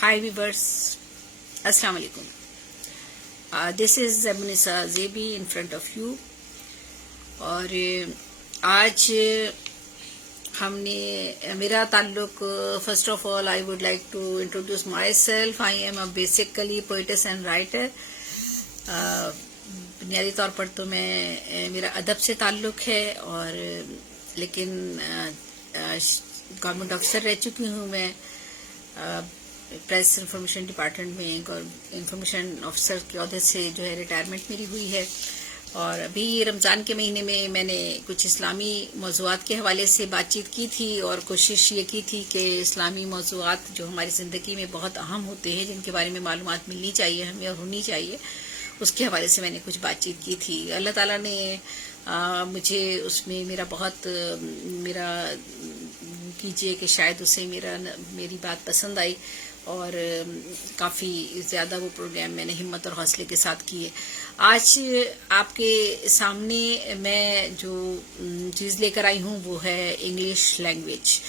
Hi viewers, Assalamu alaikum. This is Zabunisa Zebi in front of you. और आज हमने मेरा ताल्लुक first of all I would like to introduce myself. I am a basically poetess and writer. बुनियादी तौर पर तो मेरा अदब से ताल्लुक है, और लेकिन गवर्नमेंट अफसर रह चुकी हूँ मैं. प्रेस इंफॉर्मेशन डिपार्टमेंट में इंफॉर्मेशन ऑफिसर के अहदे से जो है रिटायरमेंट मेरी हुई है. और अभी रमज़ान के महीने में मैंने कुछ इस्लामी मौज़ूआत के हवाले से बातचीत की थी, और कोशिश ये की थी कि इस्लामी मौज़ूआत जो हमारी ज़िंदगी में बहुत अहम होते हैं, जिनके बारे में मालूमात मिलनी चाहिए हमें और होनी चाहिए, उसके हवाले से मैंने कुछ बातचीत की थी. अल्लाह ताला ने मुझे उसमें मेरा कीजिए कि शायद उसे मेरी बात पसंद आई, और काफ़ी ज़्यादा वो प्रोग्राम मैंने हिम्मत और हौसले के साथ किए. आज आपके सामने मैं जो चीज़ लेकर आई हूँ वो है इंग्लिश लैंग्वेज.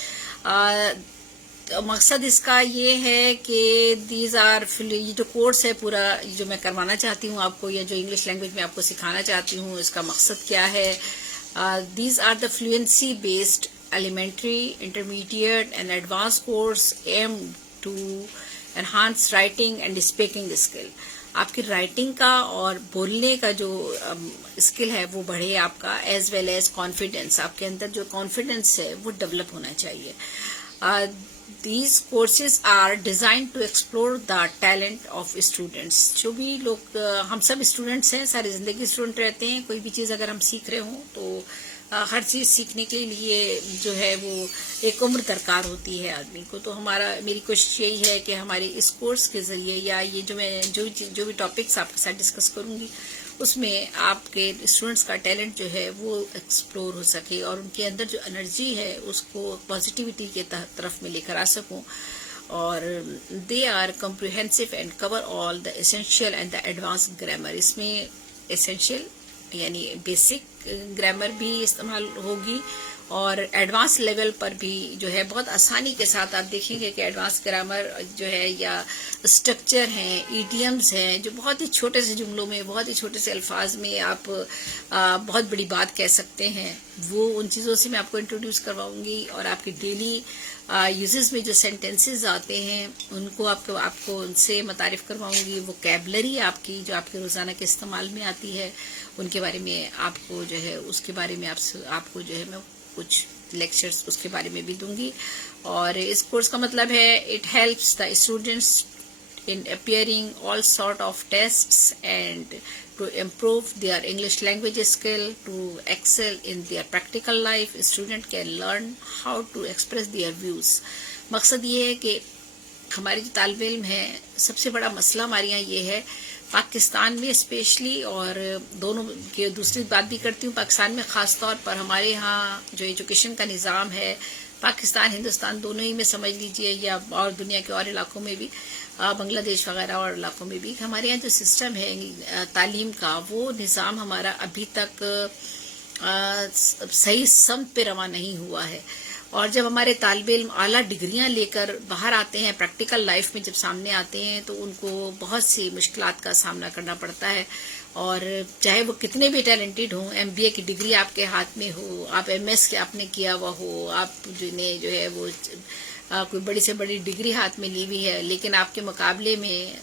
मकसद इसका ये है कि ये जो कोर्स है पूरा जो मैं करवाना चाहती हूँ आपको, या जो इंग्लिश लैंग्वेज में आपको सिखाना चाहती हूँ, इसका मकसद क्या है. These are the fluency based elementary, intermediate and advanced course aimed to enhance writing and speaking skill. आपकी राइटिंग का और बोलने का जो स्किल है वो बढ़े आपका, एज वेल एज कॉन्फिडेंस. आपके अंदर जो कॉन्फिडेंस है वो डेवलप होना चाहिए. These courses are designed to explore the talent of students. जो भी लोग हम सब स्टूडेंट्स हैं, सारी जिंदगी स्टूडेंट रहते हैं. कोई भी चीज़ अगर हम सीख रहे हों तो हर चीज़ सीखने के लिए जो है वो एक उम्र दरकार होती है आदमी को. तो मेरी कोशिश यही है कि हमारे इस कोर्स के ज़रिए, या ये जो भी टॉपिक्स आपके साथ डिस्कस करूँगी, उसमें आपके स्टूडेंट्स का टैलेंट जो है वो एक्सप्लोर हो सके, और उनके अंदर जो एनर्जी है उसको पॉजिटिविटी के तरफ में लेकर आ सकूं. और they are comprehensive and cover all the essential and the advance grammar. इसमें एसेंशियल यानी बेसिक ग्रामर भी इस्तेमाल होगी, और एडवांस लेवल पर भी जो है बहुत आसानी के साथ आप देखेंगे कि एडवांस ग्रामर जो है, या स्ट्रक्चर हैं, ईडियम्स हैं, जो बहुत ही छोटे से जुमलों में, बहुत ही छोटे से अल्फाज में आप बहुत बड़ी बात कह सकते हैं, वो उन चीज़ों से मैं आपको इंट्रोड्यूस करवाऊंगी. और आपकी डेली यूजेस में जो सेंटेंसेस आते हैं उनको आपको उनसे मुतारिफ करवाऊंगी. वोकैबुलरी आपकी जो आपके रोज़ाना के इस्तेमाल में आती है उनके बारे में आपको जो है उसके बारे में आपको जो है मैं कुछ लेक्चर्स उसके बारे में भी दूंगी. और इस कोर्स का मतलब है it helps the students in appearing all sort of tests and to improve their English language skill, to excel in their practical life. Student can learn how to express their views. मकसद ये है कि हमारे जो तालिब इल्म है, सबसे बड़ा मसला हमारे यहाँ ये है पाकिस्तान में स्पेशली, और दोनों के दूसरी बात भी करती हूँ, पाकिस्तान में ख़ास तौर पर हमारे यहाँ जो एजुकेशन का निज़ाम है, पाकिस्तान हिंदुस्तान दोनों ही में समझ लीजिए, या और दुनिया के और इलाकों में भी, बांग्लादेश वगैरह और इलाकों में भी, हमारे यहाँ जो सिस्टम है तालीम का, वो निज़ाम हमारा अभी तक सही समत पे रवा नहीं हुआ है. और जब हमारे तालिब इल्म आला डिग्रियां लेकर बाहर आते हैं, प्रैक्टिकल लाइफ में जब सामने आते हैं, तो उनको बहुत सी मुश्किलात का सामना करना पड़ता है. और चाहे वो कितने भी टैलेंटेड हों, MBA की डिग्री आपके हाथ में हो, आप MS के आपने किया हुआ हो, आप जिन्हें जो है वो कोई बड़ी से बड़ी डिग्री हाथ में ली हुई है, लेकिन आपके मुकाबले में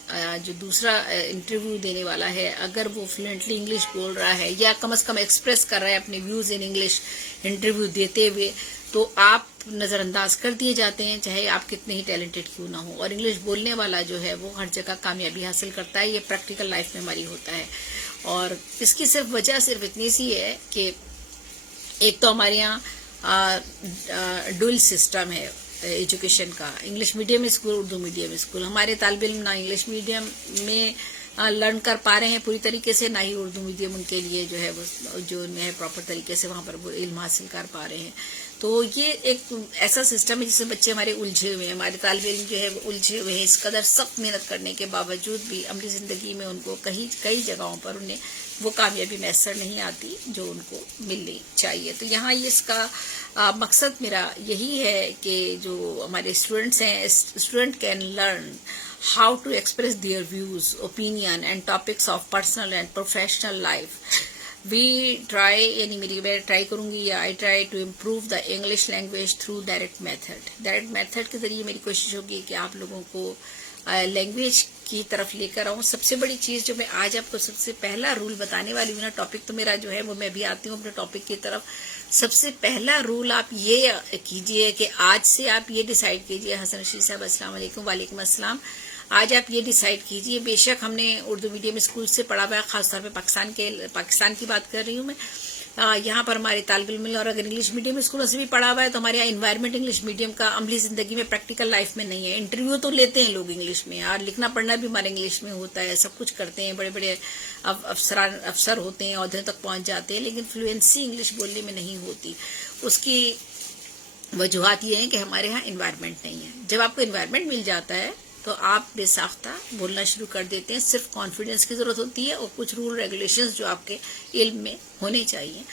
जो दूसरा इंटरव्यू देने वाला है, अगर वो फ्लुएंटली इंग्लिश बोल रहा है, या कम से कम एक्सप्रेस कर रहा है अपने व्यूज़ इन इंग्लिश इंटरव्यू देते हुए, तो आप नज़रअंदाज कर दिए जाते हैं, चाहे आप कितने ही टैलेंटेड क्यों ना हो. और इंग्लिश बोलने वाला जो है वो हर जगह कामयाबी हासिल करता है. ये प्रैक्टिकल लाइफ में हमारी होता है. और इसकी वजह सिर्फ इतनी सी है कि एक तो हमारे यहाँ डुअल सिस्टम है एजुकेशन का, English medium school, Urdu medium school. हमारे तालिब इल्म ना इंग्लिश मीडियम में लर्न कर पा रहे हैं पूरी तरीके से, ना ही उर्दू मीडियम उनके लिए जो है वो जो उनमें है प्रॉपर तरीके से वहाँ पर वो इल्म हासिल कर पा रहे हैं. तो ये एक ऐसा सिस्टम है जिसमें बच्चे हमारे उलझे हुए हैं, हमारे तालिब इल्म जो है वो उलझे हुए हैं. इस कदर सख्त मेहनत करने के बावजूद भी अमली ज़िंदगी में उनको कई जगहों पर उन्हें वो कामयाबी मैसर नहीं आती जो उनको मिलनी चाहिए. तो यहाँ ये इसका मकसद मेरा यही है कि जो हमारे स्टूडेंट्स हैं, student can learn how to express their views, opinion and topics of personal and professional life. We try, यानी मैं ट्राई करूँगी या I try to improve the English language through direct method. Direct method के जरिए मेरी कोशिश होगी कि आप लोगों को लैंग्वेज की तरफ लेकर आऊँ. सबसे बड़ी चीज़ जो मैं आज आपको सबसे पहला रूल बताने वाली हूँ ना, टॉपिक तो मेरा जो है वो मैं भी आती हूँ अपने टॉपिक की तरफ. सबसे पहला रूल आप ये कीजिए कि आज से आप ये डिसाइड कीजिए. हसन रशीद साहब अस्सलाम वालेकुम. वालेकुम अस्सलाम. आज आप ये डिसाइड कीजिए, बेशक हमने उर्दू मीडियम स्कूल से पढ़ा हुआ है, खासतौर पे पाकिस्तान की बात कर रही हूँ मैं. यहाँ पर हमारे तालिब इल्म, और अगर इंग्लिश मीडियम स्कूलों से भी पढ़ा हुआ है तो हमारे यहाँ इन्वायरमेंट इंग्लिश मीडियम का अमली जिंदगी में, प्रैक्टिकल लाइफ में नहीं है. इंटरव्यू तो लेते हैं लोग इंग्लिश में, और लिखना पढ़ना भी हमारे इंग्लिश में होता है, सब कुछ करते हैं, बड़े बड़े अफसर होते हैं, औहदे तक पहुंच जाते हैं, लेकिन फ्लुएंसी इंग्लिश बोलने में नहीं होती. उसकी वजूहत ये है कि हमारे यहाँ इन्वायरमेंट नहीं है. जब आपको इन्वायरमेंट मिल जाता है तो आप बेसाख्ता बोलना शुरू कर देते हैं. सिर्फ कॉन्फिडेंस की जरूरत होती है और कुछ रूल रेगुलेशंस जो आपके इल्म में होने चाहिए,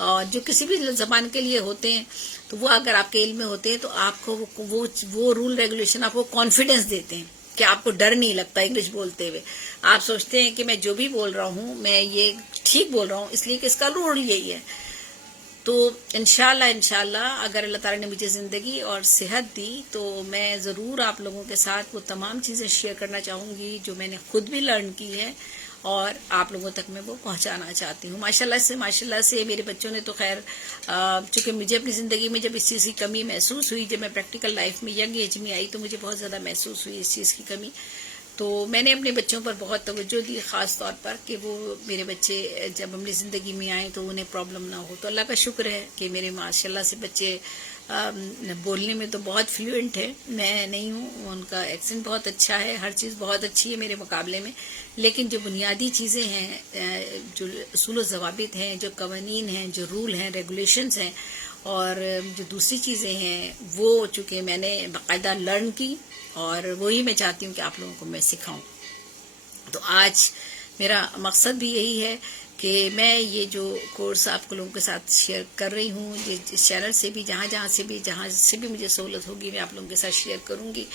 और जो किसी भी जबान के लिए होते हैं, तो वो अगर आपके इल्म में होते हैं तो आपको वो रूल रेगुलेशन आपको कॉन्फिडेंस देते हैं कि आपको डर नहीं लगता इंग्लिश बोलते हुए. आप सोचते हैं कि मैं जो भी बोल रहा हूँ मैं ये ठीक बोल रहा हूँ, इसलिए कि इसका रूल यही है. तो इंशाल्लाह अगर अल्लाह ताला ने मुझे ज़िंदगी और सेहत दी तो मैं ज़रूर आप लोगों के साथ वो तमाम चीज़ें शेयर करना चाहूँगी जो मैंने खुद भी लर्न की है, और आप लोगों तक मैं वो पहुंचाना चाहती हूँ. माशाल्लाह से मेरे बच्चों ने तो खैर, चूँकि मुझे अपनी ज़िंदगी में जब इस चीज़ की कमी महसूस हुई, जब मैं प्रैक्टिकल लाइफ में यंग एज में आई तो मुझे बहुत ज़्यादा महसूस हुई इस चीज़ की कमी. तो मैंने अपने बच्चों पर बहुत तवज्जो दी, ख़ास तौर पर कि वो मेरे बच्चे जब अपनी ज़िंदगी में आए तो उन्हें प्रॉब्लम ना हो. तो अल्लाह का शुक्र है कि मेरे माशाल्लाह से बच्चे बोलने में तो बहुत फ्लुएंट है. मैं नहीं हूँ, उनका एक्सेंट बहुत अच्छा है, हर चीज़ बहुत अच्छी है मेरे मुकाबले में, लेकिन जो बुनियादी चीज़ें हैं, जो उसूल ज़वाबित हैं, जो कवानीन हैं, जो रूल हैं, रेगुलेशंस हैं, और जो दूसरी चीज़ें हैं, वो चूँकि मैंने बाकायदा लर्न की और वही मैं चाहती हूँ कि आप लोगों को मैं सिखाऊं. तो आज मेरा मकसद भी यही है कि मैं ये जो कोर्स आप लोगों के साथ शेयर कर रही हूँ, इस चैनल से भी जहाँ से भी मुझे सहूलत होगी मैं आप लोगों के साथ शेयर करूँगी.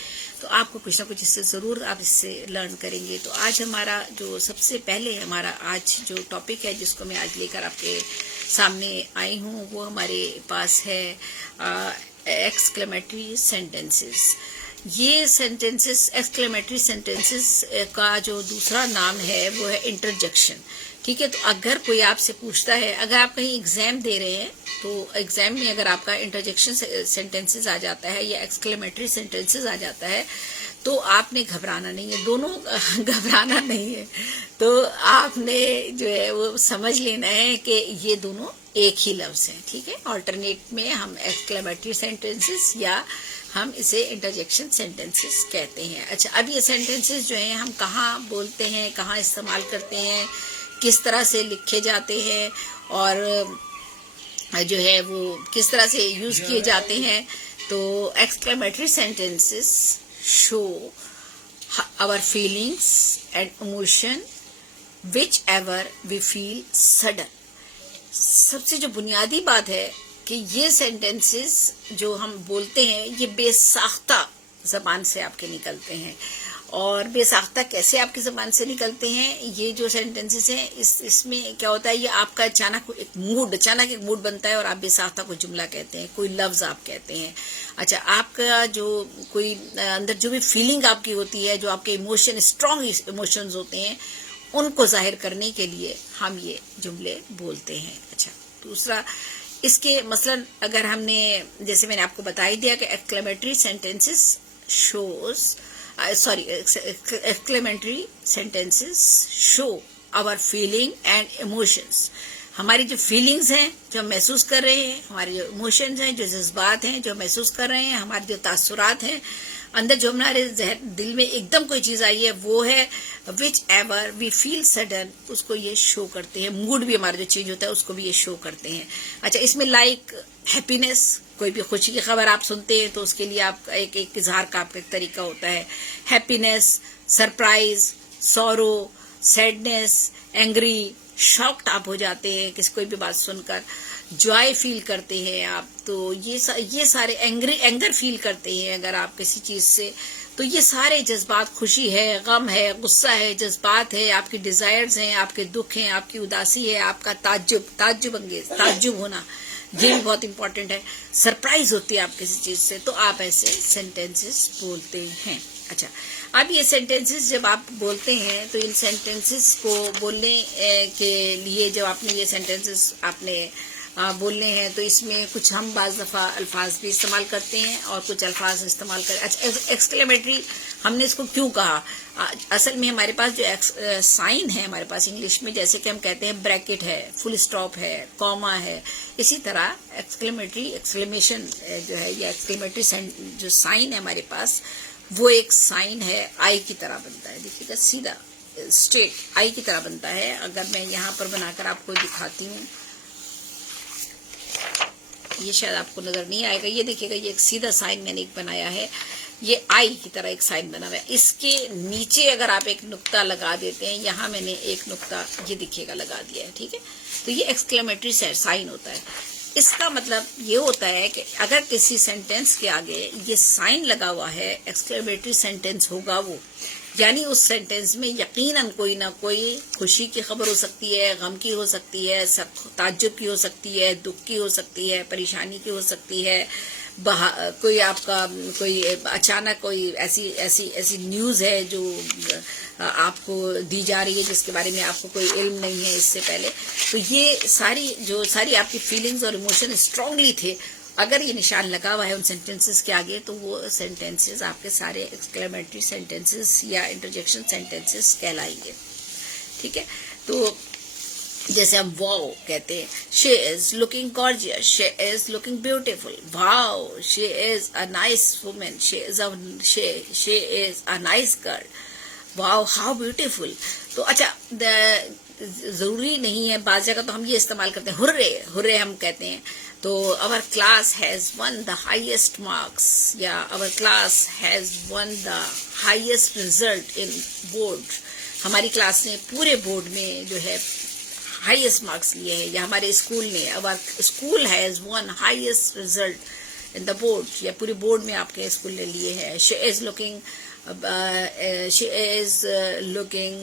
तो आपको कुछ ना कुछ इससे ज़रूर आप इससे लर्न करेंगे. तो आज हमारा जो सबसे पहले हमारा आज जो टॉपिक है जिसको मैं आज लेकर आपके सामने आई हूँ, वो हमारे पास है एक्सक्लेमेटरी सेंटेंसेस. ये सेंटेंसेस, एक्सक्लेमेटरी सेंटेंसेस का जो दूसरा नाम है वो है इंटरजेक्शन. ठीक है. तो अगर कोई आपसे पूछता है, अगर आप कहीं एग्जाम दे रहे हैं तो एग्जाम में अगर आपका इंटरजेक्शन सेंटेंसेस आ जाता है या एक्सक्लेमेटरी सेंटेंसेस आ जाता है तो आपने घबराना नहीं है, दोनों घबराना नहीं है. तो आपने जो है वो समझ लेना है कि ये दोनों एक ही लफ्ज हैं. ठीक है. ऑल्टरनेट में हम एक्सक्लेमेटरी सेंटेंसेस या हम इसे इंटरजेक्शन सेंटेंसेस कहते हैं. अच्छा, अब ये सेंटेंसेस जो हैं हम कहाँ बोलते हैं, कहाँ इस्तेमाल करते हैं, किस तरह से लिखे जाते हैं, और जो है वो किस तरह से यूज किए जाते हैं. तो exclamatory sentences show our feelings and emotion whichever we feel sudden. सबसे जो बुनियादी बात है कि ये सेंटेंसेस जो हम बोलते हैं ये बेसाख्ता जबान से आपके निकलते हैं. और बेसाख्ता कैसे आपकी जबान से निकलते हैं, ये जो सेंटेंसेस हैं इसमें क्या होता है, ये आपका अचानक एक मूड बनता है और आप बेसाख्ता कोई जुमला कहते हैं, कोई लफ्ज आप कहते हैं. अच्छा, आपका जो कोई अंदर जो भी फीलिंग आपकी होती है, जो आपके इमोशन, स्ट्रॉन्ग इमोशंस होते हैं, उनको जाहिर करने के लिए हम ये जुमले बोलते हैं. अच्छा, दूसरा इसके मसलन अगर हमने, जैसे मैंने आपको बता ही दिया कि exclamatory sentences exclamatory sentences show our feeling and emotions. हमारी जो फीलिंग्स हैं जो हम महसूस कर रहे हैं, हमारे जो इमोशंस हैं, जो जज्बात हैं जो महसूस कर रहे हैं, हमारे जो तासुरात हैं, अंदर जो हमारे दिल में एकदम कोई चीज आई है, वो है whichever we feel sudden, उसको ये शो करते हैं. मूड भी हमारा जो चेंज होता है उसको भी ये शो करते हैं. अच्छा, इसमें लाइक हैप्पीनेस, कोई भी खुशी की खबर आप सुनते हैं तो उसके लिए आप एक इजहार का आपका एक तरीका होता है. Happiness, surprise, sorrow, sadness, angry, shocked आप हो जाते हैं किसी कोई भी बात सुनकर, जॉय फील करते हैं आप. तो ये सारे एंगर फील करते हैं अगर आप किसी चीज से تو یہ سارے جذبات، خوشی ہے، غم ہے، غصہ ہے، جذبات ہے، آپ کی ڈیزائرز ہیں، آپ کے دکھ ہیں، آپ کی اداسی ہے، آپ کا تعجب انگیز تعجب ہونا، یہ بھی بہت امپورٹنٹ ہے، سرپرائز ہوتی ہے آپ کسی چیز سے، تو آپ ایسے سینٹینسز بولتے ہیں. اچھا، اب یہ سینٹینسز جب آپ بولتے ہیں تو ان سینٹینسز کو بولنے کے لیے جب آپ نے یہ سینٹینسز آپ نے بولنے ہیں تو اس میں کچھ ہم بعض دفعہ الفاظ بھی استعمال کرتے ہیں اور کچھ الفاظ استعمال کرتے. اچھا، ایکسکلیمیٹری ہم نے اس کو کیوں کہا؟ اصل میں ہمارے پاس جو سائن ہے ہمارے پاس انگلش میں، جیسے کہ ہم کہتے ہیں بریکٹ ہے، فل اسٹاپ ہے، کوما ہے، اسی طرح ایکسکلیمیشن جو ہے یا ایکسکلیمیٹری جو سائن ہے ہمارے پاس، وہ ایک سائن ہے، آئی کی طرح بنتا ہے. دیکھیے گا سیدھا اسٹریٹ آئی کی طرح بنتا ہے. اگر میں یہاں پر بنا کر آپ کو دکھاتی ہوں، یہ شاید آپ کو نظر نہیں آئے گا، یہ دیکھیے گا، یہ ایک سیدھا سائن میں نے ایک بنایا ہے، یہ آئی کی طرح ایک سائن بنا ہوا ہے. اس کے نیچے اگر آپ ایک نقطہ لگا دیتے ہیں، یہاں میں نے ایک نقطہ یہ دیکھیے گا لگا دیا ہے، ٹھیک ہے، تو یہ ایکسکلیمیٹری سائن ہوتا ہے. اس کا مطلب یہ ہوتا ہے کہ اگر کسی سینٹینس کے آگے یہ سائن لگا ہوا ہے، ایکسکلیمیٹری سینٹینس ہوگا وہ، یعنی اس سینٹینس میں یقیناً کوئی نہ کوئی خوشی کی خبر ہو سکتی ہے، غم کی ہو سکتی ہے، تعجب کی ہو سکتی ہے، دکھ کی ہو سکتی ہے، پریشانی کی ہو سکتی ہے، کوئی آپ کا کوئی اچانک کوئی ایسی نیوز ہے جو آپ کو دی جا رہی ہے جس کے بارے میں آپ کو کوئی علم نہیں ہے اس سے پہلے. تو یہ ساری آپ کی فیلنگز اور ایموشن اسٹرانگلی تھے، اگر یہ نشان لگا ہوا ہے ان سینٹینسز کے آگے تو وہ سینٹینسز آپ کے سارے ایکسکلیمیٹری سینٹینسز یا انٹرجیکشن سینٹینسز کہلائیں گے. ٹھیک ہے، تو جیسے ہم واو کہتے ہیں، she is looking gorgeous, she is looking beautiful, wow she is a nice woman, she is a nice girl, wow how beautiful. تو اچھا، ضروری نہیں ہے، بعض جگہ تو ہم یہ استعمال کرتے ہیں، ہرے ہم کہتے ہیں، تو our class has won the highest marks یا our class has won the highest result in board. ہماری کلاس نے پورے بورڈ میں جو ہے ہائیسٹ مارکس لیے ہیں، یا ہمارے اسکول نے our school has won highest result in the board، یا پورے بورڈ میں آپ کے اسکول نے لیے ہیں. she is looking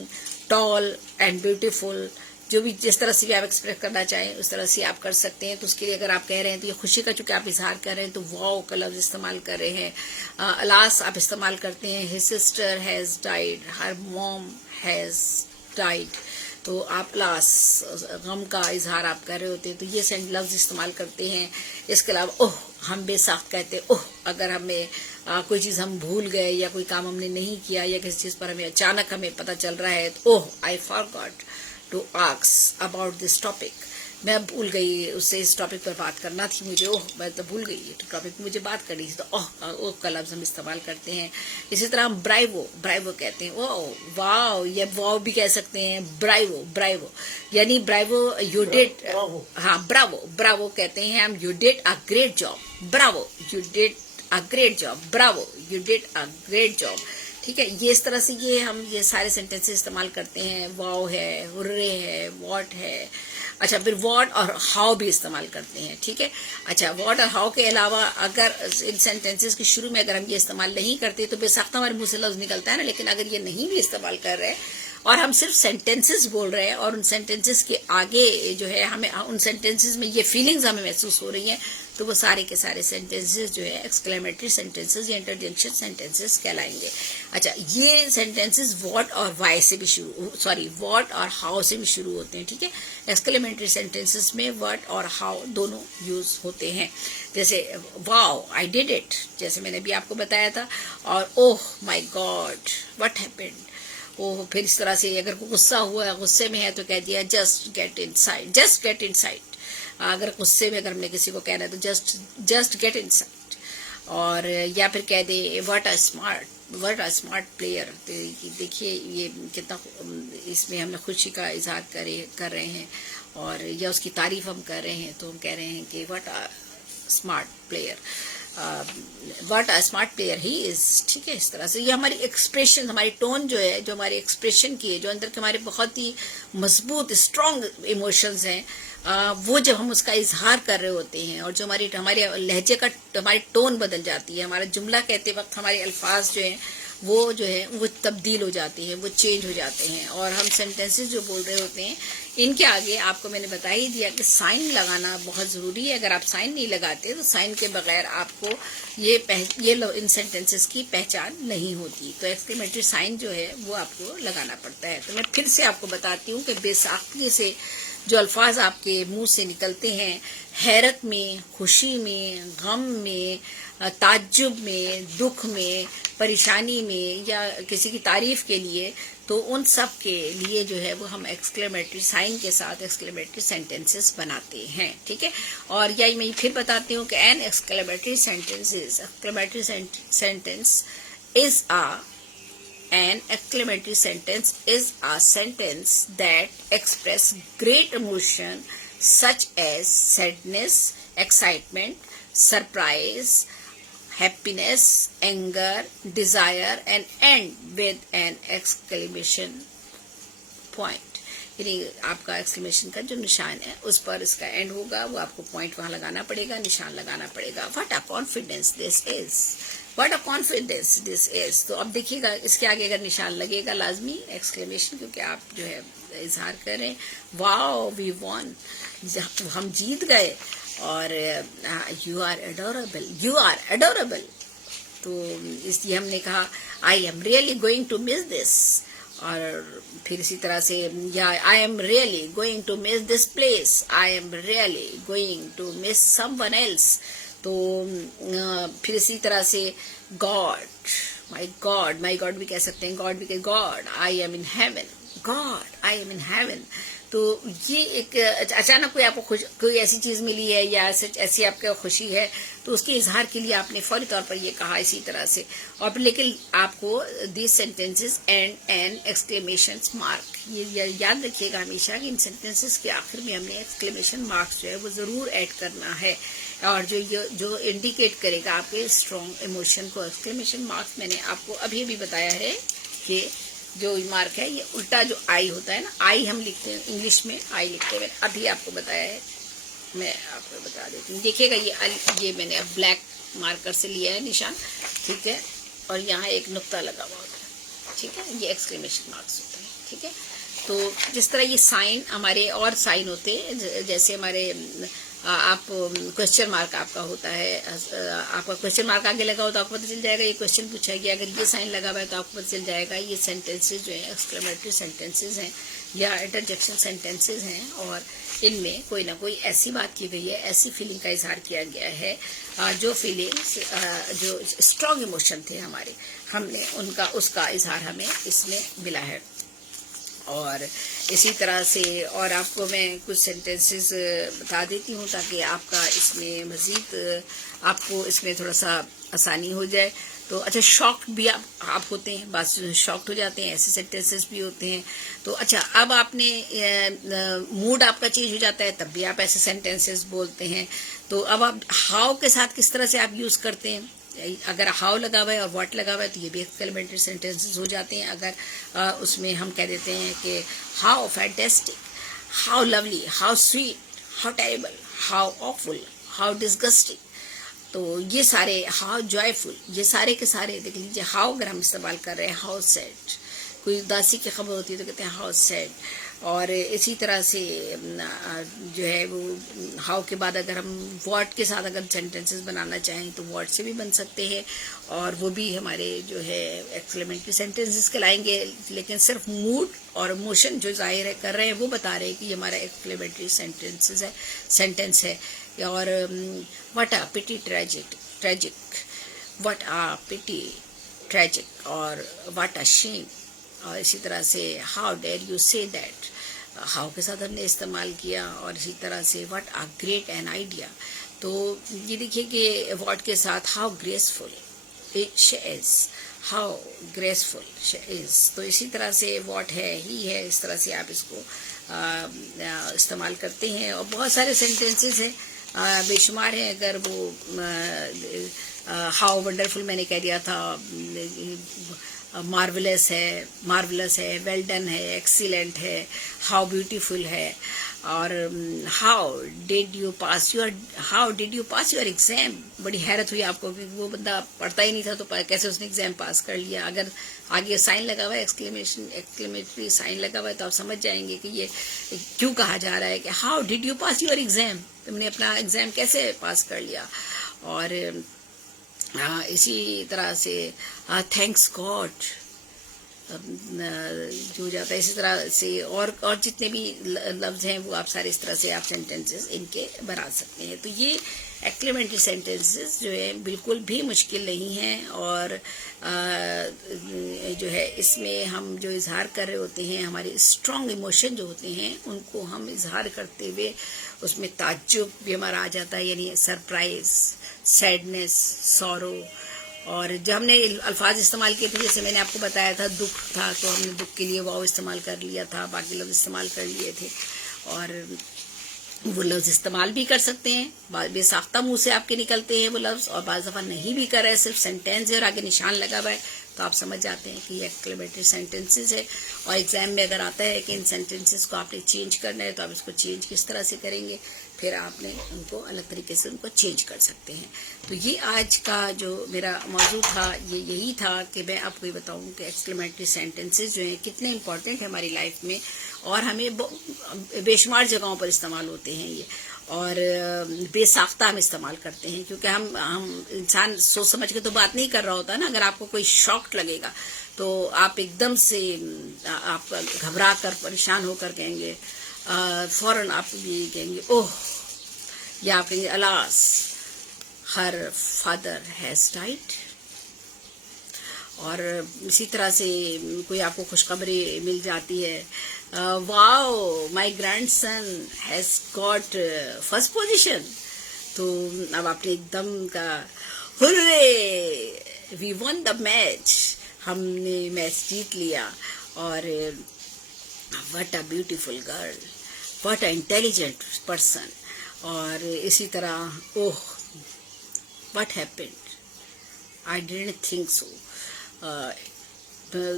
tall and beautiful. جو بھی جس طرح سے بھی آپ ایکسپریس کرنا چاہیں اس طرح سے آپ کر سکتے ہیں. تو اس کے لیے اگر آپ کہہ رہے ہیں تو یہ خوشی کا چونکہ آپ اظہار کر رہے ہیں تو واو کا لفظ استعمال کر رہے ہیں. الاس آپ استعمال کرتے ہیں، his sister has died، her mom has died، تو آپ لاس غم کا اظہار آپ کر رہے ہوتے ہیں تو یہ لفظ استعمال کرتے ہیں. اس کے علاوہ اوہ ہم بے ساخت کہتے ہیں، اوہ اگر ہمیں کوئی چیز ہم بھول گئے یا کوئی کام ہم نے نہیں کیا یا کسی چیز پر ہمیں اچانک ہمیں پتہ چل رہا ہے تو اوہ آئی forgot to ask about this topic، میں بھول گئی اس سے اس ٹاپک پر بات کرنا تھی مجھے، اوہ میں تو بھول گئی یہ ٹاپک پہ مجھے بات کرنی تھی، تو اوہ کا لفظ ہم استعمال کرتے ہیں. اسی طرح ہم برائیوو کہتے ہیں، اوہ واو، یا واو بھی کہہ سکتے ہیں، برائیوو یعنی برائیوو یو ڈیڈ، ہاں براوو کہتے ہیں ہم، you did a great job, Bravo you did a great job, Bravo you did a great job. ٹھیک ہے، یہ اس طرح سے ہم یہ سارے سینٹینس استعمال کرتے ہیں. واو ہے، ہرے ہے، واٹ ہے. اچھا، پھر واٹ اور ہاؤ بھی استعمال کرتے ہیں. ٹھیک ہے، اچھا واٹ اور ہاؤ کے علاوہ اگر ان سینٹینسز کے شروع میں اگر ہم یہ استعمال نہیں کرتے تو بے ساختہ ہمارے منہ سے لفظ نکلتا ہے نا، لیکن اگر یہ نہیں بھی استعمال کر رہے اور ہم صرف سینٹینسز بول رہے ہیں اور ان سینٹینسز کے آگے جو ہے ہمیں ان سینٹینسز میں یہ فیلنگز ہمیں محسوس ہو رہی ہیں تو وہ سارے کے سارے سینٹینسز جو ہے ایکسکلیمیٹری سینٹینسز یا انٹرجنکشن سینٹینسز کہلائیں گے. اچھا، یہ سینٹینسز واٹ اور وائی سے بھی واٹ اور ہاؤ سے بھی شروع ہوتے ہیں. ٹھیک ہے، ایکسکلیمیٹری سینٹینسز میں واٹ اور ہاؤ دونوں یوز ہوتے ہیں. جیسے واو آئی ڈیڈ اٹ، جیسے میں نے بھی آپ کو بتایا تھا، اور اوہ مائی گاڈ واٹ ہیپنڈ. وہ پھر اس طرح سے اگر کوئی غصہ ہوا ہے، غصے میں ہے تو کہہ دیا جسٹ گیٹ ان سائڈ. اگر غصے میں اگر ہم نے کسی کو کہنا ہے تو جسٹ گیٹ ان سائڈ. اور یا پھر کہہ دے واٹ اے اسمارٹ پلیئر. دیکھیے یہ کتنا اس میں ہم نے خوشی کا اظہار کر رہے ہیں اور یا اس کی تعریف ہم کر رہے ہیں تو ہم کہہ رہے ہیں کہ what a smart player, what a smart player he is. ٹھیک ہے، اس طرح سے یہ ہماری ایکسپریشن، ہماری ٹون جو ہے، جو ہماری ایکسپریشن کی ہے، جو اندر کے ہمارے بہت ہی مضبوط اسٹرانگ ایموشنز ہیں، وہ جب ہم اس کا اظہار کر رہے ہوتے ہیں اور جو ہمارے لہجے کا ہماری ٹون بدل جاتی ہے، ہمارا جملہ کہتے وقت ہمارے الفاظ جو ہیں وہ جو ہے وہ تبدیل ہو جاتی ہیں, وہ چینج ہو جاتے ہیں. اور ہم سینٹینسز جو بول رہے ہوتے ہیں ان کے آگے آپ کو میں نے بتا ہی دیا کہ سائن لگانا بہت ضروری ہے. اگر آپ سائن نہیں لگاتے تو سائن کے بغیر آپ کو یہ ان سینٹینسز کی پہچان نہیں ہوتی. تو ایکسکلیمیٹری سائن جو ہے وہ آپ کو لگانا پڑتا ہے. تو میں پھر سے آپ کو بتاتی ہوں کہ بے ساختگی سے جو الفاظ آپ کے منہ سے نکلتے ہیں, حیرت میں, خوشی میں, غم میں, تعجب میں, دکھ میں, پریشانی میں, یا کسی کی تعریف کے لیے, تو ان سب کے لیے جو ہے وہ ہم ایکسکلیمیٹری سائن کے ساتھ ایکسکلیمیٹری سینٹینسز بناتے ہیں. ٹھیک ہے. اور یا میں پھر بتاتی ہوں کہ an exclamatory sentence is An exclamatory sentence is a sentence that expresses great emotion such as sadness, excitement, surprise, happiness, anger, desire, and end with an exclamation point. یعنی آپ کا ایکسکلیمیشن کا جو نشان ہے اس پر اس کا اینڈ ہوگا, وہ آپ کو پوائنٹ وہاں لگانا پڑے گا, نشان لگانا پڑے گا. What a confidence this is! What a confidence this is! تو اب دیکھیے گا اس کے آگے اگر نشان لگے گا لازمی ایکسکلیمیشن, کیونکہ آپ جو ہے اظہار کریں واو وی وون, ہم جیت گئے, اور you are adorable, you are adorable. تو اس لیے ہم نے کہا I am really going to miss this, اور پھر اسی طرح سے یا I am really going to miss this place, I am really going to miss someone else. تو پھر اسی طرح سے گاڈ, مائی گاڈ بھی کہہ سکتے ہیں, گاڈ بھی کہ God I am in heaven, God I am in heaven. تو یہ ایک اچانک کوئی آپ کو کوئی ایسی چیز ملی ہے یا ایسی آپ کو خوشی ہے, تو اس کے اظہار کے لیے آپ نے فوری طور پر یہ کہا اسی طرح سے. اور لیکن آپ کو these sentences and an exclamation mark, یہ یاد رکھیے گا ہمیشہ کہ ان سینٹینسز کے آخر میں ہم نے ایکسکلیمیشن مارکس جو ہے وہ ضرور ایڈ کرنا ہے, اور جو انڈیکیٹ کرے گا آپ کے اسٹرانگ ایموشن کو. ایکسکلیمیشن مارکس میں نے آپ کو ابھی بھی بتایا ہے کہ جو مارک ہے یہ الٹا جو آئی ہوتا ہے نا, آئی ہم لکھتے ہیں انگلش میں, آئی لکھتے ہیں, ابھی آپ کو بتایا ہے, میں آپ کو بتا دیتی ہوں. دیکھیے گا یہ میں نے اب بلیک مارکر سے لیا ہے نشان, ٹھیک ہے, اور یہاں ایک نقطہ لگا ہوا ہوتا ہے, ٹھیک ہے, یہ ایکسکلیمیشن مارکس ہوتا ہے. ٹھیک ہے. تو جس طرح یہ سائن ہمارے اور سائن ہوتے ہیں, جیسے ہمارے آپ کوشچن مارک آپ کا ہوتا ہے, آپ کا کوشچن مارک آگے لگا ہو تو آپ کو پتہ چل جائے گا یہ کوشچن پوچھا گیا, اگر یہ سائن لگا ہوا ہے تو آپ کو پتہ چل جائے گا یہ سینٹینسز جو ہیں ایکسکلیمیٹری سینٹینسز ہیں یا انٹرجیکشن سینٹینسز ہیں, اور ان میں کوئی نہ کوئی ایسی بات کی گئی ہے, ایسی فیلنگ کا اظہار کیا گیا ہے, جو فیلنگس جو اسٹرانگ ایموشن تھے ہمارے, ہم نے اس کا اظہار ہمیں اس میں ملا ہے. اور اسی طرح سے اور آپ کو میں کچھ سینٹینسز بتا دیتی ہوں تاکہ آپ کا اس میں مزید آپ کو اس میں تھوڑا سا آسانی ہو جائے. تو اچھا, شاکڈ بھی آپ ہوتے ہیں, بعض شاکڈ ہو جاتے ہیں, ایسے سینٹینسز بھی ہوتے ہیں. تو اچھا, اب آپ نے موڈ آپ کا چینج ہو جاتا ہے تب بھی آپ ایسے سینٹینسز بولتے ہیں. تو اب آپ ہاؤ کے ساتھ کس طرح سے آپ یوز کرتے ہیں, اگر ہاؤ لگا ہوا ہے اور واٹ لگا ہوا ہے تو یہ بھی ایکسکلیمیٹری سینٹینسز ہو جاتے ہیں. اگر اس میں ہم کہہ دیتے ہیں کہ how fantastic, how lovely, how sweet, how terrible, how awful, how disgusting, تو یہ سارے, ہاؤ جوائے فل, یہ سارے کے سارے دیکھ لیجیے. ہاؤ اگر ہم استعمال کر رہے ہیں, ہاؤ سیڈ, کوئی اداسی کی خبر ہوتی ہے تو کہتے ہیں ہاؤ سیڈ. اور اسی طرح سے جو ہے وہ ہاؤ کے بعد اگر ہم واٹ کے ساتھ اگر سینٹینسز بنانا چاہیں تو واٹ سے بھی بن سکتے ہیں, اور وہ بھی ہمارے جو ہے ایکسکلیمیٹری سینٹینسز کہلائیں گے. لیکن صرف موڈ اور ایموشن جو ظاہر کر رہے ہیں وہ بتا رہے ہیں کہ یہ ہمارا ایکسکلیمیٹری سینٹینس ہے. اور واٹ آ پٹی ٹریجک, واٹ آ پٹی ٹریجک, اور واٹ آ شیم. اور اسی طرح سے ہاؤ ڈیئر یو سے دیٹ, ہاؤ کے ساتھ ہم نے استعمال کیا. اور اسی طرح سے what a great an idea, تو یہ دیکھیے کہ واٹ کے ساتھ how graceful she is, how graceful she is. تو اسی طرح سے واٹ ہے, ہی ہے, اس طرح سے آپ اس کو استعمال کرتے ہیں. اور بہت سارے سینٹینسز ہیں, بے شمار ہیں. اگر وہ ہاؤ ونڈرفل میں نے کہہ دیا تھا, مارولس ہے, ویل ڈن ہے, ایکسیلنٹ ہے, ہاؤ بیوٹیفل ہے, اور how did you pass your exam. بڑی حیرت ہوئی آپ کو کہ وہ بندہ پڑھتا ہی نہیں تھا تو کیسے اس نے ایگزام پاس کر لیا. اگر آگے سائن لگا ہوا ہے ایکسکلیمیٹری سائن لگا ہوا ہے تو آپ سمجھ جائیں گے کہ یہ کیوں کہا جا رہا ہے کہ how did you pass your exam, تم نے اپنا ایگزام کیسے پاس کر لیا. اور اسی طرح سے تھینکس گاڈ جو جاتا ہے. اسی طرح سے اور جتنے بھی لفظ ہیں وہ آپ سارے اس طرح سے آپ سینٹینسز ان کے بنا سکتے ہیں. تو یہ ایکسکلیمیٹری سینٹینسز جو ہے بالکل بھی مشکل نہیں ہیں, اور جو ہے اس میں ہم جو اظہار کر رہے ہوتے ہیں ہمارے اسٹرانگ ایموشن جو ہوتے ہیں ان کو ہم اظہار کرتے ہوئے اس میں تعجب بھی ہمارا آ جاتا ہے, یعنی سرپرائز, سیڈنس, سورو. اور جب ہم نے الفاظ استعمال کیے تھے جیسے میں نے آپ کو بتایا تھا دکھ تھا تو ہم نے دکھ کے لیے واو استعمال کر لیا تھا, باقی لفظ استعمال کر لیے تھے. اور وہ لفظ استعمال بھی کر سکتے ہیں, بے ساختہ منہ سے آپ کے نکلتے ہیں وہ لفظ, اور بعض دفعہ نہیں بھی کر رہے, صرف سینٹینس ہے اور آگے نشان لگا ہوا ہے تو آپ سمجھ جاتے ہیں کہ یہ ایکسکلیمیٹری سینٹینسز ہے. اور ایگزام میں اگر آتا ہے کہ ان سینٹینسز کو آپ نے چینج کرنا ہے تو آپ اس کو چینج کس طرح سے کریں گے, پھر آپ نے ان کو الگ طریقے سے ان کو چینج کر سکتے ہیں. تو یہ آج کا جو میرا موضوع تھا یہ یہی تھا کہ میں آپ کو یہ بتاؤں کہ ایکسکلیمیٹری سینٹینسز جو ہیں کتنے امپورٹنٹ ہیں ہماری لائف میں, اور ہمیں بے شمار جگہوں پر استعمال ہوتے ہیں یہ, اور بے ساختہ ہم استعمال کرتے ہیں کیونکہ ہم انسان سوچ سمجھ کے تو بات نہیں کر رہا ہوتا نا. اگر آپ کو کوئی شاک لگے گا تو آپ ایک دم سے آپ گھبرا کر پریشان ہو کر کہیں گے, فوراً آپ یہ کہیں گے اوہ, یا آپ کہیں گے الاس ہر فادر ہیز ڈائڈ. اور اسی طرح سے کوئی آپ کو خوشخبری مل جاتی ہے, wow my grandson has got first position, تو اب آپ نے ایک دم کا ہرے وی ون دا میچ, ہم نے میچ جیت لیا. اور what a beautiful girl, what a intelligent person. اور اسی طرح oh what happened, I didn't think so.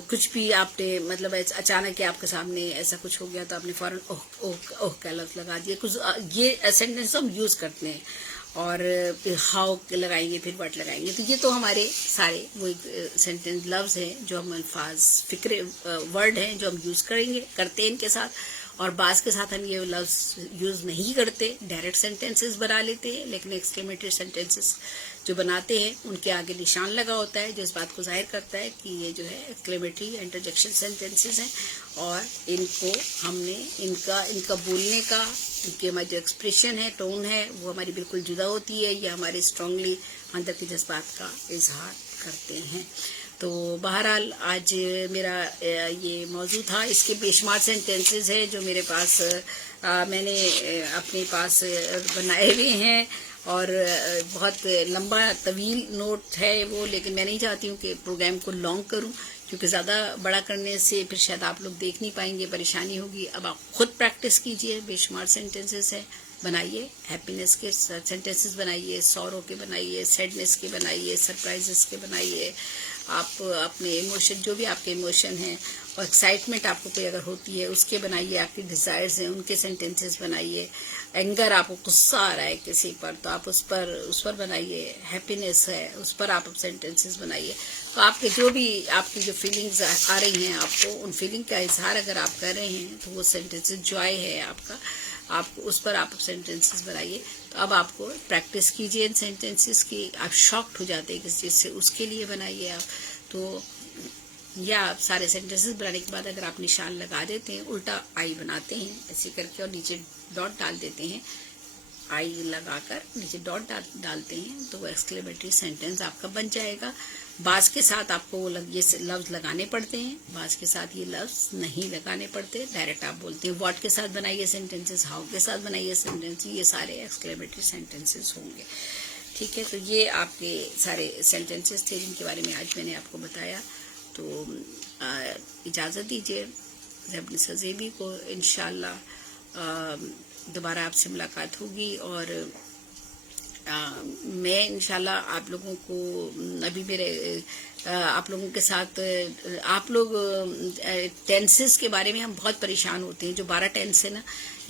کچھ بھی آپ نے مطلب اچانک آپ کے سامنے ایسا کچھ ہو گیا تو آپ نے فوراً اوہ اوہ اوہ کا لفظ لگا دیا. کچھ یہ سینٹینس ہم یوز کرتے ہیں, اور پھر ہاؤ لگائیں گے, پھر وٹ لگائیں گے. تو یہ تو ہمارے سارے وہ سینٹینس لفظ ہیں جو ہم الفاظ ورڈ ہیں جو ہم یوز کرتے ہیں ان کے ساتھ. اور بعض کے ساتھ ہم یہ لفظ یوز نہیں کرتے, ڈائریکٹ سینٹینسز بنا لیتے ہیں. لیکن ایکسکلیمیٹری سینٹینسز جو بناتے ہیں ان کے آگے نشان لگا ہوتا ہے جو اس بات کو ظاہر کرتا ہے کہ یہ جو ہے ایکسکلیمیٹری انٹرجیکشن سینٹینسز ہیں, اور ان کو ہم نے ان کا بولنے کا ان کے ہماری جو ایکسپریشن ہے, ٹون ہے, وہ ہماری بالکل جدا ہوتی ہے. یہ ہمارے اسٹرانگلی اندر کے جذبات کا اظہار کرتے ہیں. تو بہرحال آج میرا یہ موضوع تھا. اس کے بے شمار سینٹینسز ہیں جو میرے پاس میں نے اپنے پاس بنائے ہوئے ہیں, اور بہت لمبا طویل نوٹ ہے وہ, لیکن میں نہیں چاہتی ہوں کہ پروگرام کو لانگ کروں کیونکہ زیادہ بڑا کرنے سے پھر شاید آپ لوگ دیکھ نہیں پائیں گے, پریشانی ہوگی. اب آپ خود پریکٹس کیجئے, بے شمار سینٹینسز ہیں, بنائیے. ہیپینس کے سینٹینسز بنائیے, سورو کے بنائیے, سیڈنس کے بنائیے, سرپرائزز کے بنائیے. آپ اپنے ایموشن جو بھی آپ کے ایموشن ہیں, اور ایکسائٹمنٹ آپ کو کوئی اگر ہوتی ہے اس کے بنائیے. آپ کی ڈیزائرز ہیں ان کے سینٹینسز بنائیے. اینگر, آپ کو غصہ آ رہا ہے کسی پر تو آپ اس پر بنائیے. ہیپینس ہے اس پر آپ سینٹینسز بنائیے. تو آپ کے جو بھی آپ کی جو فیلنگز آ رہی ہیں آپ کو, ان فیلنگ کا اظہار اگر آپ کر رہے ہیں تو وہ سینٹینسز جوائے ہے آپ کا, آپ اس پر آپ سینٹینسز بنائیے. تو اب آپ کو پریکٹس کیجئے ان سینٹینسز کی. آپ شاکڈ ہو جاتے ہیں کسی چیز سے, اس کے لیے بنائیے آپ. تو یا آپ سارے سینٹینسز بنانے کے بعد اگر آپ نشان لگا دیتے ہیں, الٹا آئی بناتے ہیں ایسے کر کے, اور نیچے ڈاٹ ڈال دیتے ہیں, آئی لگا کر نیچے ڈاٹ ڈالتے ہیں, تو وہ ایکسکلیمیٹری سینٹینس آپ کا بن جائے گا. بعض کے ساتھ آپ کو یہ لفظ لگانے پڑتے ہیں, بعض کے ساتھ یہ لفظ نہیں لگانے پڑتے, ڈائریکٹ آپ بولتے ہیں. واٹ کے ساتھ بنائیے سینٹینسز, ہاؤ کے ساتھ بنائیے سینٹینس, یہ سارے ایکسکلیمیٹری سینٹینسز ہوں گے. ٹھیک ہے, تو یہ آپ کے سارے سینٹینسز تھے جن کے بارے میں آج میں نے آپ کو بتایا. تو اجازت دیجیے زیب نثار زیبی کو, انشاءاللہ دوبارہ آپ سے ملاقات ہوگی. اور میں انشاءاللہ آپ لوگوں کو ابھی میرے آپ لوگوں کے ساتھ, آپ لوگ ٹینسز کے بارے میں ہم بہت پریشان ہوتے ہیں. جو 12 ٹینس ہے نا,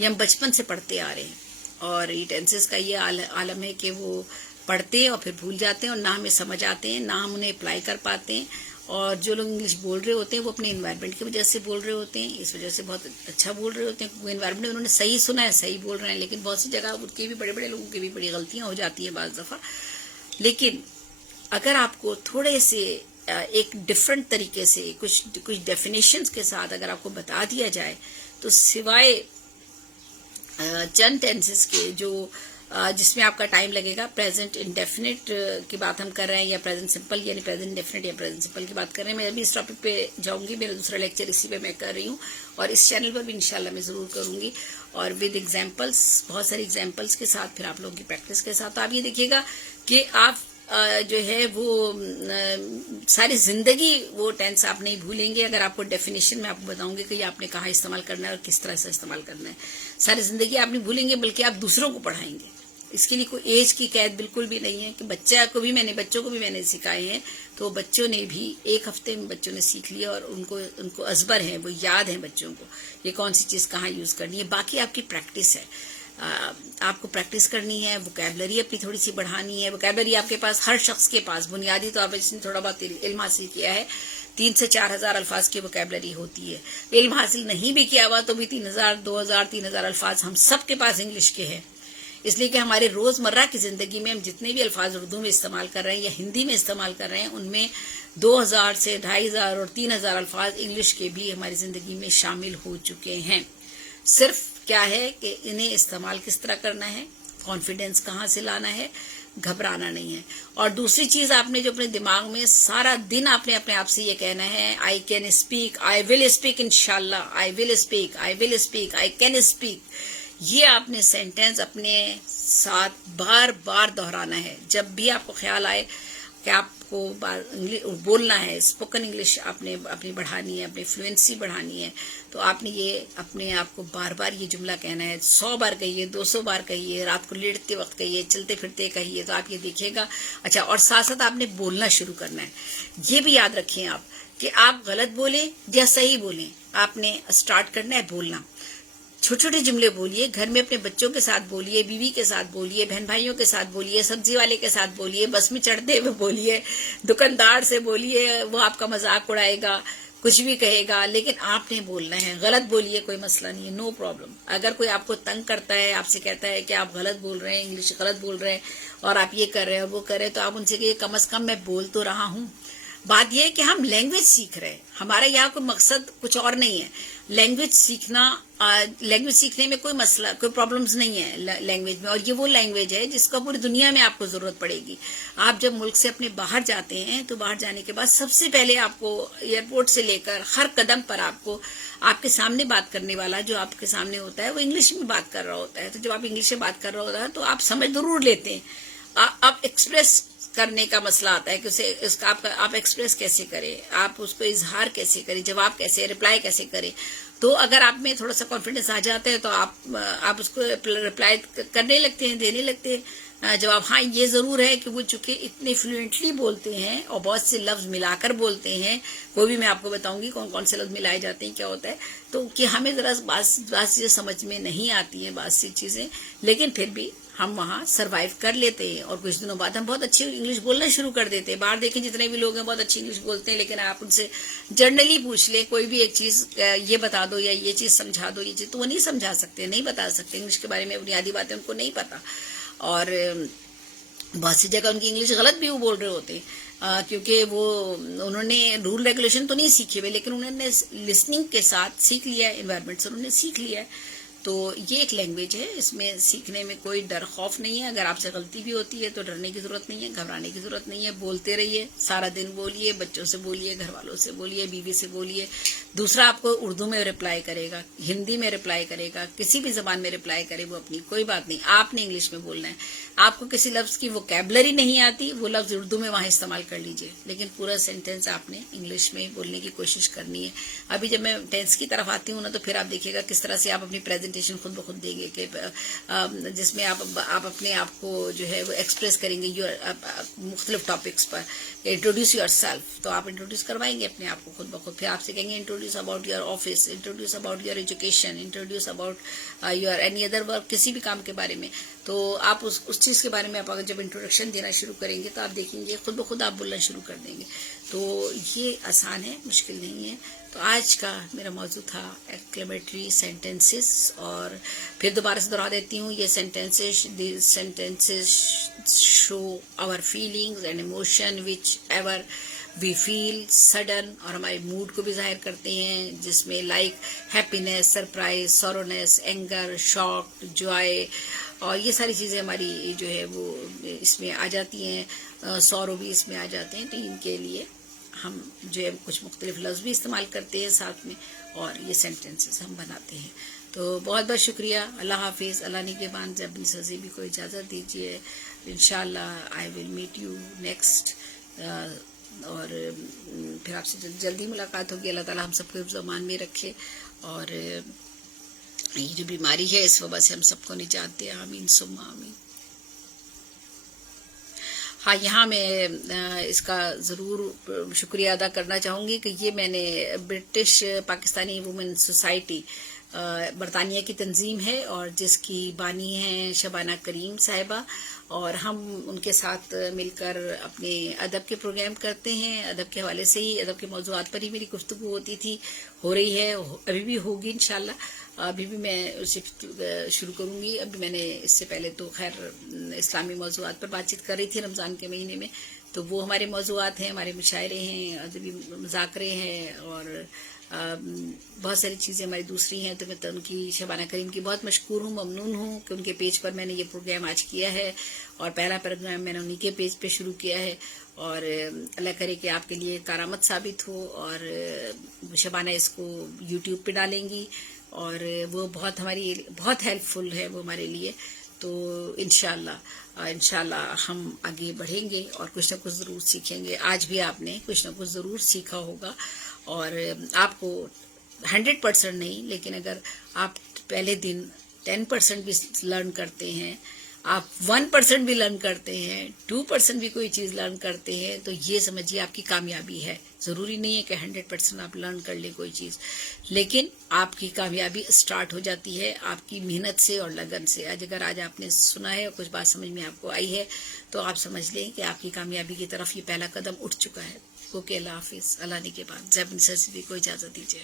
ये हम बचपन से पढ़ते आ रहे हैं, और ये टेंसेस का ये आलम है कि वो पढ़ते हैं और फिर भूल जाते हैं, और ना हमें समझ आते हैं, ना हम उन्हें अप्लाई कर पाते हैं। और जो लोग इंग्लिश बोल रहे होते हैं वो अपने इन्वायरमेंट की वजह से बोल रहे होते हैं, इस वजह से बहुत अच्छा बोल रहे होते हैं, क्योंकि इन्वायरमेंट उन्होंने सही सुना है, सही बोल रहे हैं। लेकिन बहुत सी जगह उनके भी बड़े बड़े लोगों की भी बड़ी गलतियां हो जाती हैं बाज़ दफ़ा। लेकिन अगर आपको थोड़े से एक डिफरेंट तरीके से कुछ डेफिनेशंस के साथ अगर आपको बता दिया जाए, तो सिवाय चंद टेंसेस के जो जिसमें आपका टाइम लगेगा, प्रेजेंट इंडेफिनिट की बात हम कर रहे हैं, या प्रेजेंट सिंपल यानी प्रेजेंट इंडेफिनिट या प्रेजेंट सिंपल की बात कर रहे हैं। मैं अभी इस टॉपिक पे जाऊंगी, मेरा दूसरा लेक्चर इसी पे मैं कर रही हूँ, और इस चैनल पर भी इंशाल्लाह मैं ज़रूर करूंगी, और विद एग्जाम्पल्स, बहुत सारी एग्जाम्पल्स के साथ, फिर आप लोगों की प्रैक्टिस के साथ। तो आप ये देखिएगा कि आप जो है वो सारी जिंदगी वो टेंस आप नहीं भूलेंगे अगर आपको डेफिनेशन में आपको बताऊंगी कि आपने कहाँ इस्तेमाल करना है और किस तरह से इस्तेमाल करना है। सारी जिंदगी आप नहीं भूलेंगे, बल्कि आप दूसरों को पढ़ाएंगे। इसके लिए कोई एज की कैद बिल्कुल भी नहीं है कि बच्चों को भी मैंने सिखाए हैं, तो बच्चों ने भी एक हफ्ते में बच्चों ने सीख लिया, और उनको अजबर है, वो याद है बच्चों को ये कौन सी चीज़ कहाँ यूज़ करनी है। बाकी आपकी प्रैक्टिस है, आपको प्रैक्टिस करनी है, वोकैबुलरी अपनी थोड़ी सी बढ़ानी है। वोकैबुलरी आपके पास, हर शख्स के पास बुनियादी तौर पर जिसने थोड़ा बहुत इल्म हासिल किया है, 3 से 4 हज़ार अल्फाज की वोकैबुलरी होती है। इल्म हासिल नहीं भी किया हुआ तो भी 3,000, 2,000, 3,000 अल्फाज हम सब के पास इंग्लिश के हैं, इसलिए कि हमारे रोजमर्रा की जिंदगी में हम जितने भी अल्फाज उर्दू में इस्तेमाल कर रहे हैं या हिंदी में इस्तेमाल कर रहे हैं, उनमें 2,000 से 2,500 और 3,000 अल्फाज इंग्लिश के भी हमारी जिंदगी में शामिल हो चुके हैं। सिर्फ क्या है कि इन्हें इस्तेमाल किस तरह करना है, कॉन्फिडेंस कहाँ से लाना है, घबराना नहीं है। और दूसरी चीज, आपने जो अपने दिमाग में सारा दिन आपने अपने आप से ये कहना है, I can speak, I will speak इंशाल्लाह, I will speak, I will speak, I can speak. ये आपने सेंटेंस अपने साथ बार बार दोहराना है। जब भी आपको ख्याल आए कि आपको बोलना है, स्पोकन इंग्लिश आपने अपनी बढ़ानी है, अपनी फ्लुएंसी बढ़ानी है, तो आपने ये अपने आप को बार बार ये जुमला कहना है। 100 बार कहिए, 200 बार कहिए, रात को लेटते वक्त कहिए, चलते फिरते कहिए, तो आप ये देखिएगा। अच्छा, और साथ साथ आपने बोलना शुरू करना है। ये भी याद रखें आप कि आप गलत बोले या सही बोलें, आपने स्टार्ट करना है बोलना। छोटे छोटे जुमले बोलिए, घर में अपने बच्चों के साथ बोलिए, बीवी के साथ बोलिए, बहन भाइयों के साथ बोलिए, सब्जी वाले के साथ बोलिए, बस में चढ़ते हुए बोलिए, दुकानदार से बोलिए, वो आपका मजाक उड़ाएगा, कुछ भी कहेगा, लेकिन आपने बोलना है। गलत बोलिए, कोई मसला नहीं है, नो प्रॉब्लम। अगर कोई आपको तंग करता है, आपसे कहता है कि आप गलत बोल रहे हैं, इंग्लिश गलत बोल रहे हैं, और आप ये कर रहे हैं और वो कर रहे हैं, तो आप उनसे कहिए कम से कम मैं बोल तो रहा हूँ। बात यह है कि हम लैंग्वेज सीख रहे हैं, हमारा यहाँ कोई मकसद कुछ और नहीं है। लैंग्वेज सीखने में कोई मसला, कोई प्रॉब्लम्स नहीं है लैंग्वेज में, और ये वो लैंग्वेज है जिसका पूरी दुनिया में आपको जरूरत पड़ेगी। आप जब मुल्क से अपने बाहर जाते हैं, तो बाहर जाने के बाद सबसे पहले आपको एयरपोर्ट से लेकर हर कदम पर आपको आपके सामने बात करने वाला जो आपके सामने होता है वो इंग्लिश में बात कर रहा होता है। तो जब आप इंग्लिश में बात कर रहा होता है तो आप समझ जरूर लेते हैं। आप एक्सप्रेस करने का मसला आता है कि उसे इसका आप एक्सप्रेस कैसे करें, आप उसको इजहार कैसे करें, जवाब कैसे, रिप्लाई कैसे करें। तो अगर आप में थोड़ा सा कॉन्फिडेंस आ जाता है तो आप उसको रिप्लाई करने लगते हैं, देने लगते हैं जवाब। हाँ, ये जरूर है कि वो चूंकि इतने फ्लुएंटली बोलते हैं और बहुत से लफ्ज मिलाकर बोलते हैं, वो भी मैं आपको बताऊंगी कौन कौन से लफ्ज मिलाए जाते हैं, क्या होता है, तो कि हमें जरा बात चीजें समझ में नहीं आती हैं, बात सी चीजें, लेकिन फिर भी हम वहाँ सरवाइव कर लेते हैं, और कुछ दिनों बाद हम बहुत अच्छी इंग्लिश बोलना शुरू कर देते हैं। बाहर देखें जितने भी लोग हैं बहुत अच्छी इंग्लिश बोलते हैं, लेकिन आप उनसे जनरली पूछ लें कोई भी एक चीज, ये बता दो या ये चीज समझा दो, ये चीज, तो वो नहीं समझा सकते, नहीं बता सकते। इंग्लिश के बारे में बुनियादी बातें उनको नहीं पता, और बहुत सी जगह उनकी इंग्लिश गलत भी वो बोल रहे होते हैं, क्योंकि उन्होंने रूल रेगुलेशन तो नहीं सीखे हुए, लेकिन उन्होंने लिसनिंग के साथ सीख लिया है, एनवायरमेंट से उन्होंने सीख लिया है। तो ये एक लैंग्वेज है, इसमें सीखने में कोई डर खौफ नहीं है। अगर आपसे गलती भी होती है तो डरने की जरूरत नहीं है, घबराने की जरूरत नहीं है। बोलते रहिए, सारा दिन बोलिए, बच्चों से बोलिए, घर वालों से बोलिए, बीवी से बोलिए। दूसरा आपको उर्दू में रिप्लाई करेगा, हिंदी में रिप्लाई करेगा, किसी भी जबान में रिप्लाई करे वो अपनी, कोई बात नहीं, आपने इंग्लिश में बोलना है। आपको किसी लफ्ज की वोकैबुलरी नहीं आती, वो लफ्ज उर्दू में वहां इस्तेमाल कर लीजिए, लेकिन पूरा सेंटेंस आपने इंग्लिश में बोलने की कोशिश करनी है। अभी जब मैं टेंस की तरफ आती हूँ ना, तो फिर आप देखिएगा किस तरह से आप अपनी प्रेजेंट प्रेजेंटेशन खुद ब खुद देंगे कि जिसमें आप अपने आप को जो है वो एक्सप्रेस करेंगे मुख्तलिफ टॉपिक्स पर। इंट्रोड्यूस योर सेल्फ, तो आप इंट्रोड्यूस करवाएंगे अपने आप को खुद ब खुद। फिर आपसे कहेंगे introduce about your office, introduce about your education, introduce about your any other work, किसी भी काम के बारे में। तो आप उस चीज़ के बारे में आप अगर जब इंट्रोडक्शन देना शुरू करेंगे तो आप देखेंगे खुद ब खुद आप बोलना शुरू कर देंगे। तो ये आसान है, मुश्किल नहीं है। तो आज का मेरा मौजू था एक्लेमेटरी सेंटेंसेस, और फिर दोबारा से दोहरा देती हूँ, ये sentences show our feelings and emotion whichever we feel sudden, और हमारे मूड को भी जाहिर करते हैं, जिसमें like happiness, surprise, sorrowness, anger, shock, joy, और ये सारी चीज़ें हमारी जो है वो इसमें आ जाती हैं। सौरो भी इसमें आ जाते हैं। तो इनके लिए हम जो है कुछ मुख्तलिफ लफ्ज़ भी इस्तेमाल करते हैं साथ में, और ये सेंटेंसेस हम बनाते हैं। तो बहुत बहुत शुक्रिया। अल्लाह हाफिज़। अल्लाह निगहबान। अपनी सज़ी भी को इजाज़त दीजिए। इंशाअल्लाह I will meet you next, और फिर आपसे जल्दी मुलाकात होगी। अल्लाह ताला हम सबको हिफ्ज़ व अमान में रखे, और ये जो बीमारी है इस वबा से हम सबको निजात दे। आमीन सुम्मा आमीन। हाँ, यहाँ मैं इसका ज़रूर शुक्रिया अदा करना चाहूँगी कि ये मैंने ब्रिटिश पाकिस्तानी वुमेन सोसाइटी बरतानिया की तंजीम है, और जिसकी बानी हैं शबाना करीम साहिबा, और हम उनके साथ मिलकर अपने अदब के प्रोग्राम करते हैं। अदब के हवाले से ही, अदब के मौज़ूआत पर ही मेरी गुफ्तगू होती थी, हो रही है, अभी भी होगी इंशाल्लाह। अभी भी मैं उसे शुरू करूँगी। अभी मैंने इससे पहले तो खैर इस्लामी मौज़ूआत पर बातचीत कर रही थी रमज़ान के महीने में, तो वो हमारे मौज़ूआत हैं, हमारे मुशायरे हैं, अदबी मुज़ाकरे हैं, और बहुत सारी चीज़ें हमारी दूसरी हैं। तो मैं तो उनकी शबाना करीम की बहुत मशकूर हूँ, ममनून हूँ कि उनके पेज पर मैंने ये प्रोग्राम आज किया है, और पहला प्रोग्राम मैंने उन्हीं के पेज पे शुरू किया है। और अल्लाह करे कि आपके लिए कारामत साबित हो, और शबाना इसको यूट्यूब पे डालेंगी, और वो बहुत हेल्पफुल है वो हमारे लिए। तो इंशाल्लाह हम आगे बढ़ेंगे और कुछ ना कुछ ज़रूर सीखेंगे। आज भी आपने कुछ ना कुछ ज़रूर सीखा होगा, और आपको 100% नहीं, लेकिन अगर आप पहले दिन 10% भी लर्न करते हैं, आप 1% भी लर्न करते हैं, 2% भी कोई चीज़ लर्न करते हैं, तो ये समझिए आपकी कामयाबी है। ज़रूरी नहीं है कि 100% आप लर्न कर लें कोई चीज़, लेकिन आपकी कामयाबी स्टार्ट हो जाती है आपकी मेहनत से और लगन से। अगर आज आपने सुना है और कुछ बात समझ में आपको आई है, तो आप समझ लें कि आपकी कामयाबी की तरफ ये पहला कदम उठ चुका है। ओके, अल्लाह हाफिज़। अल्लाह निगहबान। ज़ैब निसार को इजाज़त दीजिए।